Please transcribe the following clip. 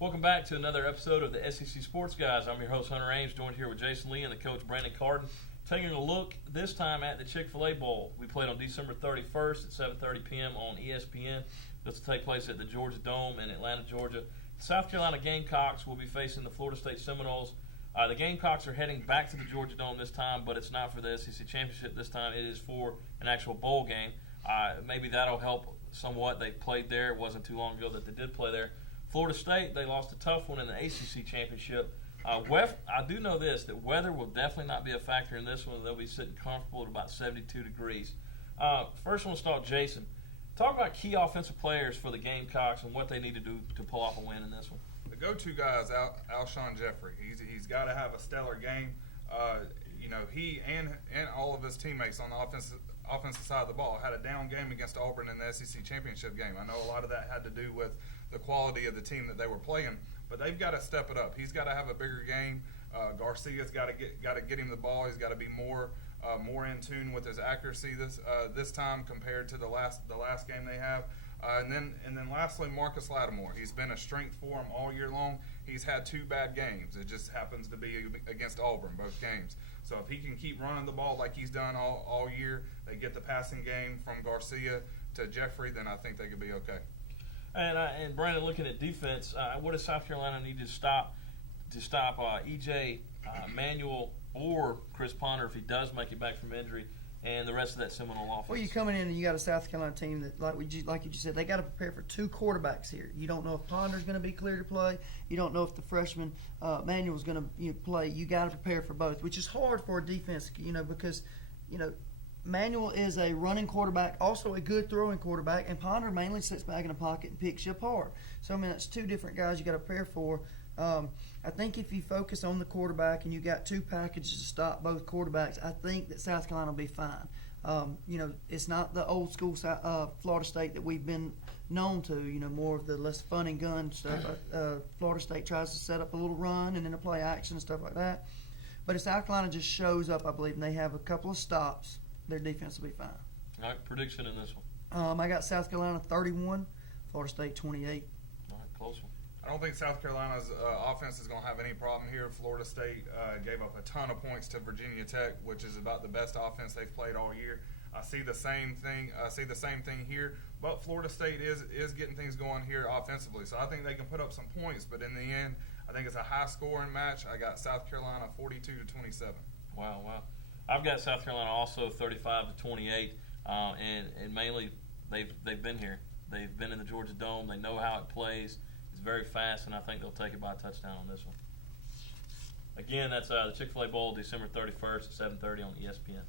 Welcome back to another episode of the SEC Sports Guys. I'm your host, Hunter Ames, joined here with Jason Lee and the coach, Brandon Carden, taking a look this time at the Chick-Fil-A Bowl. We played on December 31st at 7:30 p.m. on ESPN. This will take place at the Georgia Dome in Atlanta, Georgia. The South Carolina Gamecocks will be facing the Florida State Seminoles. The Gamecocks are heading back to the Georgia Dome this time, but it's not for the SEC Championship this time. It is for an actual bowl game. Maybe that'll help somewhat. They played there. It wasn't too long ago that they did play there. Florida State, they lost a tough one in the ACC Championship. I do know this, that weather will definitely not be a factor in this one. They'll be sitting comfortable at about 72 degrees. First one, we'll start Jason. Talk about key offensive players for the Gamecocks and what they need to do to pull off a win in this one. The go-to guy is Alshon Jeffrey. He's got to have a stellar game. He and all of his teammates on the offensive side of the ball had a down game against Auburn in the SEC Championship game. I know a lot of that had to do with the quality of the team that they were playing, but they've got to step it up. He's got to have a bigger game. Garcia's got to get him the ball. He's got to be more in tune with his accuracy this time compared to the last game they have. And then lastly, Marcus Lattimore. He's been a strength for him all year long. He's had two bad games. It just happens to be against Auburn, both games. So if he can keep running the ball like he's done all year, they get the passing game from Garcia to Jeffrey, then I think they could be okay. And Brandon, looking at defense, what does South Carolina need to stop E.J. Manuel or Chris Ponder if he does make it back from injury, and the rest of that Seminole offense? Well, you're coming in and you got a South Carolina team that, like you just said, they got to prepare for two quarterbacks here. You don't know if Ponder's going to be clear to play. You don't know if the freshman Manuel's going to play. You got to prepare for both, which is hard for a defense, because Manuel is a running quarterback, also a good throwing quarterback, and Ponder mainly sits back in the pocket and picks you apart. So, that's two different guys you got to prepare for. I think if you focus on the quarterback and you got two packages to stop both quarterbacks, I think that South Carolina will be fine. It's not the old school Florida State that we've been known to, more of the less fun and gun stuff. Florida State tries to set up a little run and then a play action and stuff like that. But if South Carolina just shows up, I believe, and they have a couple of stops, their defense will be fine. All right, prediction in this one. I got South Carolina 31, Florida State 28. All right, close one. I don't think South Carolina's offense is going to have any problem here. Florida State gave up a ton of points to Virginia Tech, which is about the best offense they've played all year. I see the same thing. Here, but Florida State is getting things going here offensively. So I think they can put up some points, but in the end, I think it's a high-scoring match. I got South Carolina 42-27. Wow. I've got South Carolina also 35-28, and mainly they've been here. They've been in the Georgia Dome. They know how it plays. It's very fast, and I think they'll take it by a touchdown on this one. Again, that's the Chick-Fil-A Bowl, December 31st at 7:30 on ESPN.